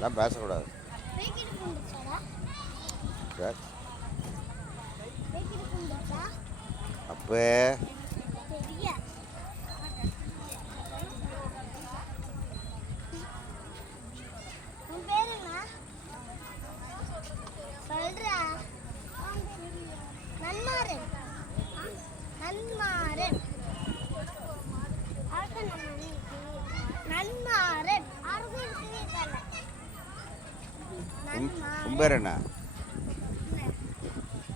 எல்லாம் பேசக்கூடாது. அப்போ உன் பேர் என்ன?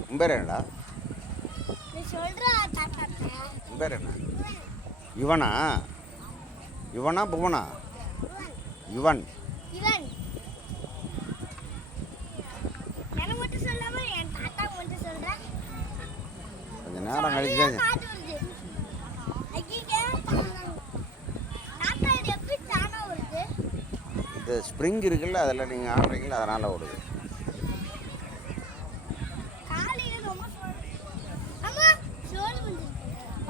உன் பேர் என்னடா? உன் பேர் என்ன? இவனா இவனா புவனா? இவன். கொஞ்சம் நேரம் கழிச்சு இந்த ஸ்ப்ரிங் இருக்குல்ல, அதில் நீங்கள் ஆடுறீங்களா, அதனால் ஓடுது.